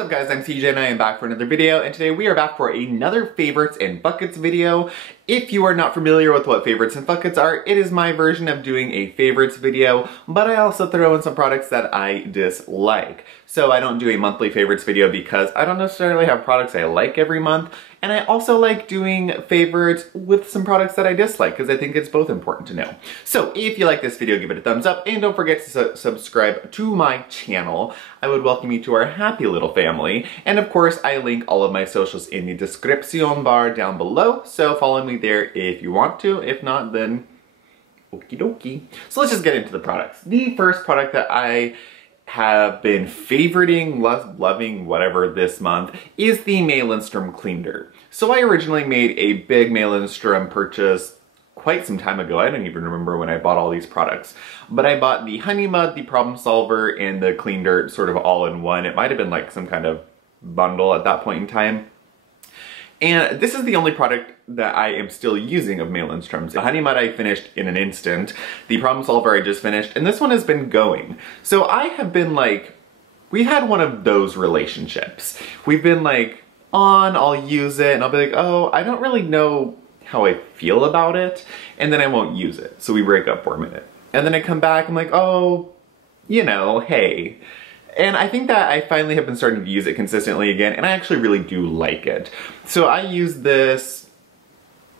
What's up guys, I'm CJ and I am back for another video, and today we are back for another favorites and buckets video. If you are not familiar with what favorites and buckets are, it is my version of doing a favorites video, but I also throw in some products that I dislike. So I don't do a monthly favorites video because I don't necessarily have products I like every month, and I also like doing favorites with some products that I dislike because I think it's both important to know. So if you like this video, give it a thumbs up and don't forget to subscribe to my channel. I would welcome you to our happy little family. And of course, I link all of my socials in the description bar down below, so follow me there if you want to. If not, then okie dokie. So let's just get into the products. The first product that I have been favoriting, loving, whatever this month is the Lindstrom Cleaner. So I originally made a big Lindstrom purchase quite some time ago. I don't even remember when I bought all these products. But I bought the Honey Mud, the Problem Solver, and the Clean Dirt sort of all in one. It might have been like some kind of bundle at that point in time. And this is the only product that I am still using of Lindstrom's. The Honey Mud I finished in an instant. The Problem Solver I just finished, and this one has been going. So I have been like, we had one of those relationships. We've been like, I'll use it, and I'll be like, oh, I don't really know how I feel about it, and then I won't use it. So we break up for a minute. And then I come back, I'm like, oh, you know, hey. And I think that I finally have been starting to use it consistently again, and I actually really do like it. So I use this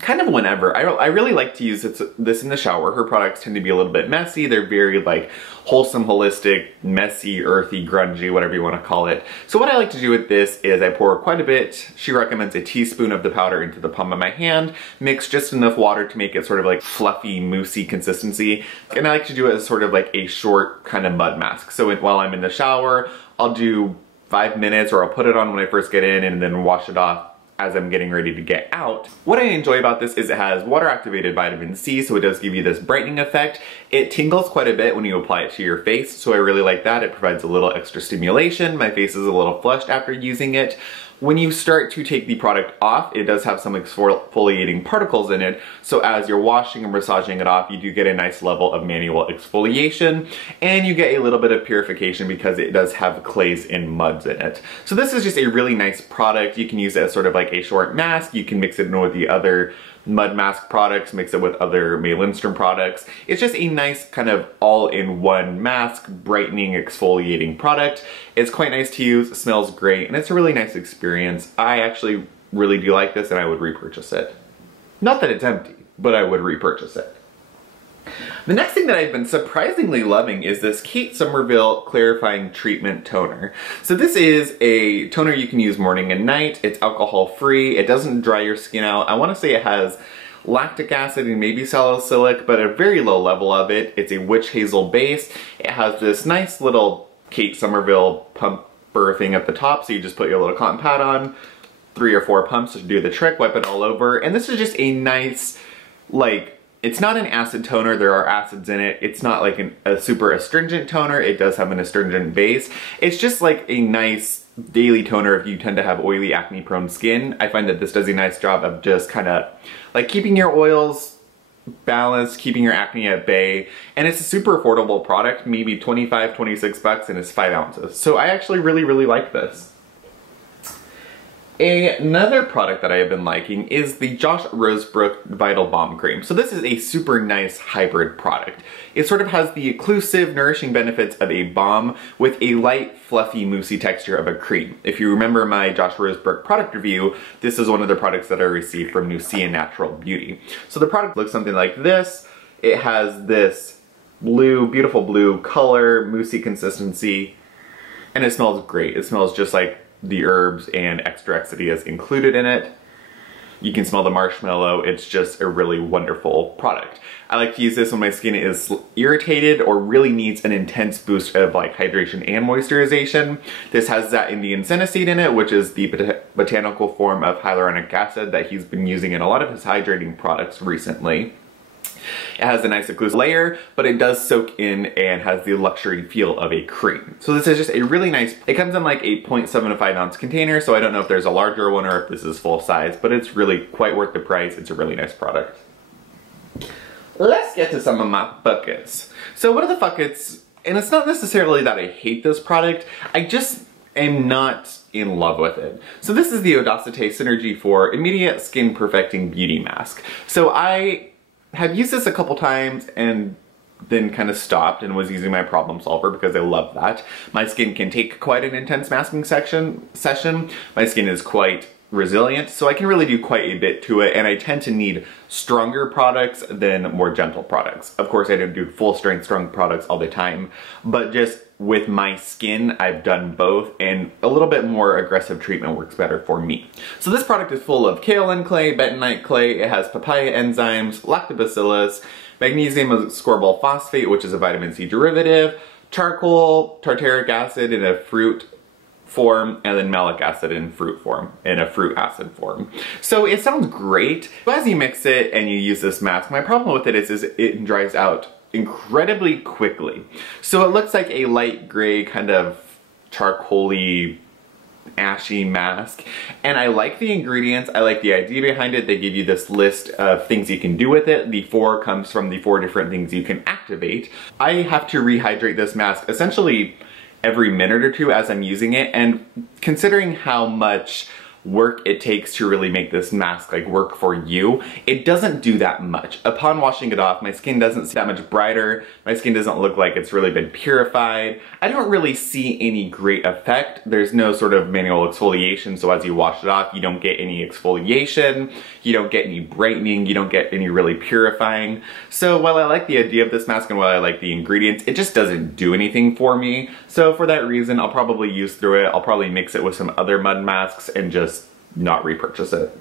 kind of whenever. I really like to use this in the shower. Her products tend to be a little bit messy. They're very like wholesome, holistic, messy, earthy, grungy, whatever you want to call it. So what I like to do with this is I pour quite a bit. She recommends a teaspoon of the powder into the palm of my hand, mix just enough water to make it sort of like fluffy, moussey consistency. And I like to do it as sort of like a short kind of mud mask. So while I'm in the shower, I'll do 5 minutes, or I'll put it on when I first get in and then wash it off as I'm getting ready to get out. What I enjoy about this is it has water activated vitamin C, so it does give you this brightening effect. It tingles quite a bit when you apply it to your face, so I really like that. It provides a little extra stimulation. My face is a little flushed after using it. When you start to take the product off, it does have some exfoliating particles in it, so as you're washing and massaging it off, you do get a nice level of manual exfoliation, and you get a little bit of purification because it does have clays and muds in it. So this is just a really nice product. You can use it as sort of like a short mask. You can mix it in with the other mud mask products, mix it with other Lindstrom products. It's just a nice kind of all-in-one mask, brightening, exfoliating product. It's quite nice to use, smells great, and it's a really nice experience. I actually really do like this, and I would repurchase it. Not that it's empty, but I would repurchase it. The next thing that I've been surprisingly loving is this Somerville Clarifying Treatment Toner. So this is a toner you can use morning and night. It's alcohol free. It doesn't dry your skin out. I want to say it has lactic acid and maybe salicylic, but a very low level of it. It's a witch hazel base. It has this nice little Somerville pumper thing at the top, so you just put your little cotton pad on, 3 or 4 pumps to do the trick, wipe it all over, and this is just a nice, like, it's not an acid toner, there are acids in it. It's not like a super astringent toner. It does have an astringent base. It's just like a nice daily toner if you tend to have oily, acne-prone skin. I find that this does a nice job of just kind of like keeping your oils balanced, keeping your acne at bay. And it's a super affordable product, maybe 25, 26 bucks, and it's 5 ounces. So I actually really, really like this. Another product that I have been liking is the Rosebrook Vital Balm Cream. So this is a super nice hybrid product. It sort of has the occlusive, nourishing benefits of a balm with a light, fluffy, moussey texture of a cream. If you remember my Rosebrook product review, this is one of the products that I received from Nucia Natural Beauty. So the product looks something like this. It has this blue, beautiful blue color, moussey consistency, and it smells great. It smells just like the herbs and extracts that he has included in it. You can smell the marshmallow. It's just a really wonderful product. I like to use this when my skin is irritated or really needs an intense boost of like hydration and moisturization. This has that Indian Seneseed in it, which is the botanical form of hyaluronic acid that he's been using in a lot of his hydrating products recently. It has a nice occlusive layer, but it does soak in and has the luxury feel of a cream. So this is just a really nice, it comes in like a 0.75 ounce container, so I don't know if there's a larger one or if this is full size, but it's really quite worth the price. It's a really nice product. Let's get to some of my buckets. So what are the buckets? And it's not necessarily that I hate this product, I just am not in love with it. So this is the Odacite Synergy for Immediate Skin Perfecting Beauty Mask. So I have used this a couple times and then kind of stopped and was using my problem solver because I love that. My skin can take quite an intense masking session. My skin is quite resilient, so I can really do quite a bit to it, and I tend to need stronger products than more gentle products. Of course, I don't do full strength strong products all the time, but just with my skin, I've done both, and a little bit more aggressive treatment works better for me. So this product is full of kaolin clay, bentonite clay, it has papaya enzymes, lactobacillus, magnesium ascorbate phosphate, which is a vitamin C derivative, charcoal, tartaric acid in a fruit form, and then malic acid in fruit form, in a fruit acid form. So it sounds great. As you mix it and you use this mask, my problem with it is it dries out incredibly quickly. So it looks like a light gray kind of charcoaly ashy mask, and I like the ingredients, I like the idea behind it. They give you this list of things you can do with it. The 4 comes from the 4 different things you can activate. I have to rehydrate this mask essentially every minute or two as I'm using it, and considering how much work it takes to really make this mask like work for you, it doesn't do that much. Upon washing it off, my skin doesn't see that much brighter, my skin doesn't look like it's really been purified. I don't really see any great effect. There's no sort of manual exfoliation, so as you wash it off, you don't get any exfoliation, you don't get any brightening, you don't get any really purifying. So while I like the idea of this mask and while I like the ingredients, it just doesn't do anything for me. So for that reason, I'll probably use through it. I'll probably mix it with some other mud masks and just not repurchase it.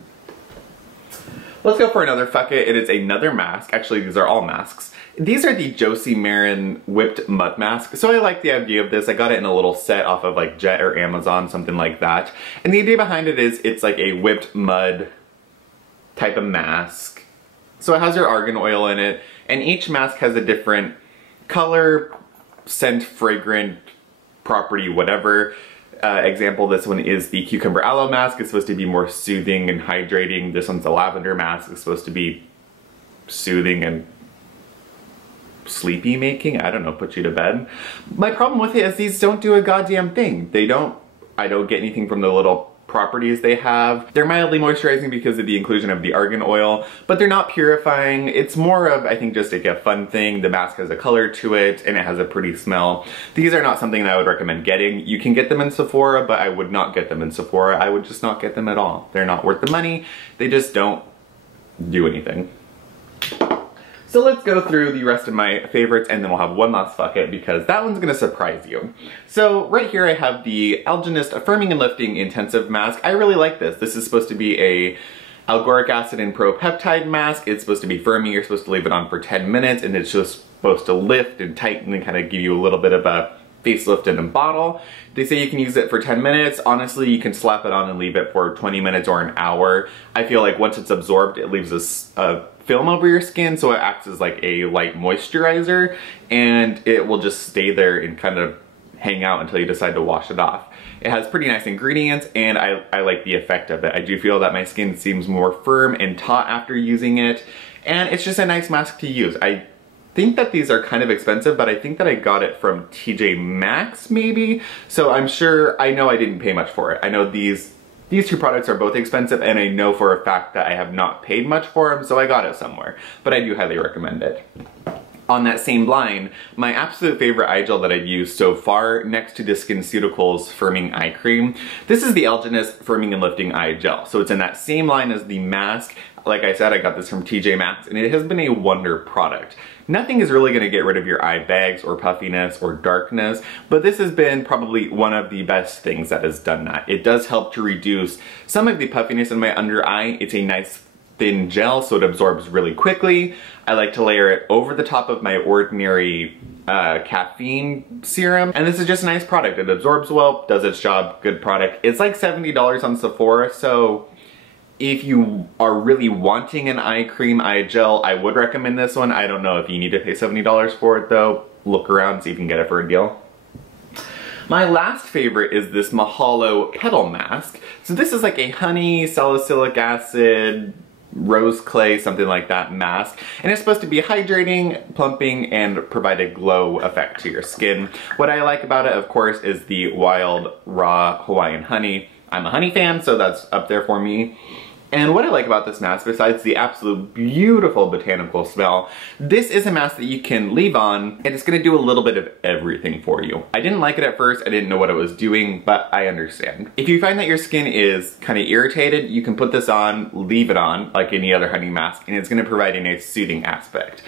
Let's go for another fuck it. It is another mask. Actually, these are all masks. These are the Josie Maran whipped mud mask. So I like the idea of this. I got it in a little set off of like Jet or Amazon, something like that. And the idea behind it is it's like a whipped mud type of mask. So it has your argan oil in it, and each mask has a different color, scent, fragrant, property, whatever. Example, this one is the cucumber aloe mask. It's supposed to be more soothing and hydrating. This one's the lavender mask. It's supposed to be soothing and sleepy making. I don't know, put you to bed. My problem with it is these don't do a goddamn thing. I don't get anything from the little properties they have. They're mildly moisturizing because of the inclusion of the argan oil, but they're not purifying. It's more of, I think, just like a fun thing. The mask has a color to it and it has a pretty smell. These are not something that I would recommend getting. You can get them in Sephora, but I would not get them in Sephora. I would just not get them at all. They're not worth the money. They just don't do anything. So let's go through the rest of my favorites and then we'll have one last fuck it because that one's gonna surprise you. So right here I have the Algenist Firming and Lifting Intensive Mask. I really like this. This is supposed to be a algoric acid and propeptide mask. It's supposed to be firming. You're supposed to leave it on for 10 minutes and it's just supposed to lift and tighten and kind of give you a little bit of a facelift in a bottle. They say you can use it for 10 minutes. Honestly, you can slap it on and leave it for 20 minutes or an hour. I feel like once it's absorbed, it leaves a film over your skin, so it acts as like a light moisturizer, and it will just stay there and kind of hang out until you decide to wash it off. It has pretty nice ingredients, and I like the effect of it. I do feel that my skin seems more firm and taut after using it, and it's just a nice mask to use. I think that these are kind of expensive, but I think that I got it from TJ Maxx maybe, so I'm sure, I know I didn't pay much for it. I know these 2 products are both expensive, and I know for a fact that I have not paid much for them, so I got it somewhere. But I do highly recommend it. On that same line, my absolute favorite eye gel that I've used so far, next to the SkinCeuticals Firming Eye Cream, this is the Algenist Firming and Lifting Eye Gel. So it's in that same line as the mask. Like I said, I got this from TJ Maxx, and it has been a wonder product. Nothing is really going to get rid of your eye bags or puffiness or darkness, but this has been probably one of the best things that has done that. It does help to reduce some of the puffiness in my under eye. It's a nice thin gel, so it absorbs really quickly. I like to layer it over the top of my ordinary caffeine serum, and this is just a nice product. It absorbs well, does its job, good product. It's like $70 on Sephora, so if you are really wanting an eye cream, eye gel, I would recommend this one. I don't know if you need to pay $70 for it though. Look around, see if you can get it for a deal. My last favorite is this Mahalo Petal mask. So this is like a honey, salicylic acid, rose clay, something like that, mask. And it's supposed to be hydrating, plumping, and provide a glow effect to your skin. What I like about it, of course, is the wild, raw Hawaiian honey. I'm a honey fan, so that's up there for me. And what I like about this mask, besides the absolute beautiful botanical smell, this is a mask that you can leave on, and it's gonna do a little bit of everything for you. I didn't like it at first, I didn't know what it was doing, but I understand. If you find that your skin is kind of irritated, you can put this on, leave it on, like any other honey mask, and it's gonna provide a nice soothing aspect.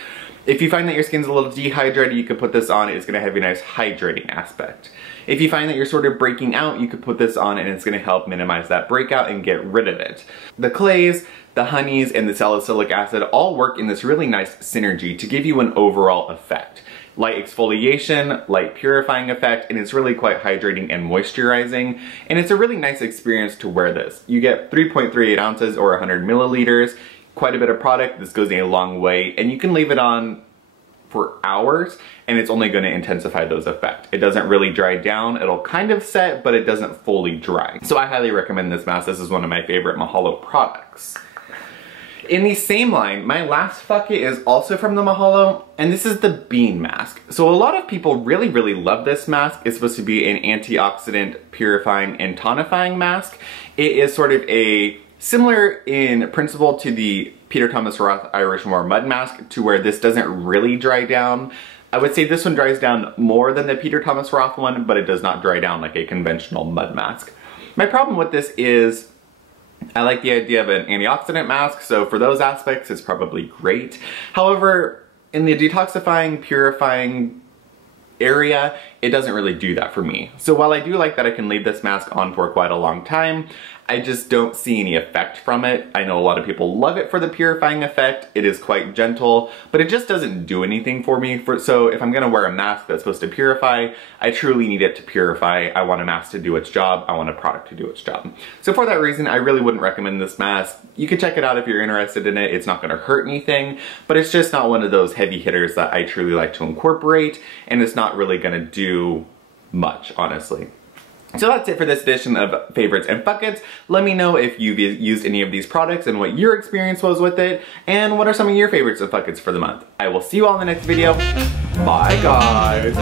If you find that your skin's a little dehydrated, you can put this on, it's gonna have a nice hydrating aspect. If you find that you're sort of breaking out, you could put this on and it's gonna help minimize that breakout and get rid of it. The clays, the honeys, and the salicylic acid all work in this really nice synergy to give you an overall effect. Light exfoliation, light purifying effect, and it's really quite hydrating and moisturizing. And it's a really nice experience to wear this. You get 3.38 ounces or 100 milliliters, quite a bit of product. This goes a long way, and you can leave it on for hours and it's only going to intensify those effects. It doesn't really dry down, it'll kind of set, but it doesn't fully dry. So I highly recommend this mask. This is one of my favorite Mahalo products. In the same line, my last bucket is also from the Mahalo, and this is the Bean Mask. So a lot of people really love this mask. It's supposed to be an antioxidant, purifying, and tonifying mask. It is sort of a similar in principle to the Peter Thomas Roth Irish Moor Mud Mask, to where this doesn't really dry down. I would say this one dries down more than the Peter Thomas Roth one, but it does not dry down like a conventional mud mask. My problem with this is I like the idea of an antioxidant mask, so for those aspects it's probably great. However, in the detoxifying, purifying area, it doesn't really do that for me. So while I do like that I can leave this mask on for quite a long time, I just don't see any effect from it. I know a lot of people love it for the purifying effect. It is quite gentle, but it just doesn't do anything for me. So if I'm gonna wear a mask that's supposed to purify, I truly need it to purify. I want a mask to do its job. I want a product to do its job. So for that reason, I really wouldn't recommend this mask. You can check it out if you're interested in it. It's not gonna hurt anything, but it's just not one of those heavy hitters that I truly like to incorporate, and it's not really gonna do much, honestly. So that's it for this edition of Favorites and Buckets. Let me know if you've used any of these products and what your experience was with it, and what are some of your favorites and buckets for the month. I will see you all in the next video. Bye guys!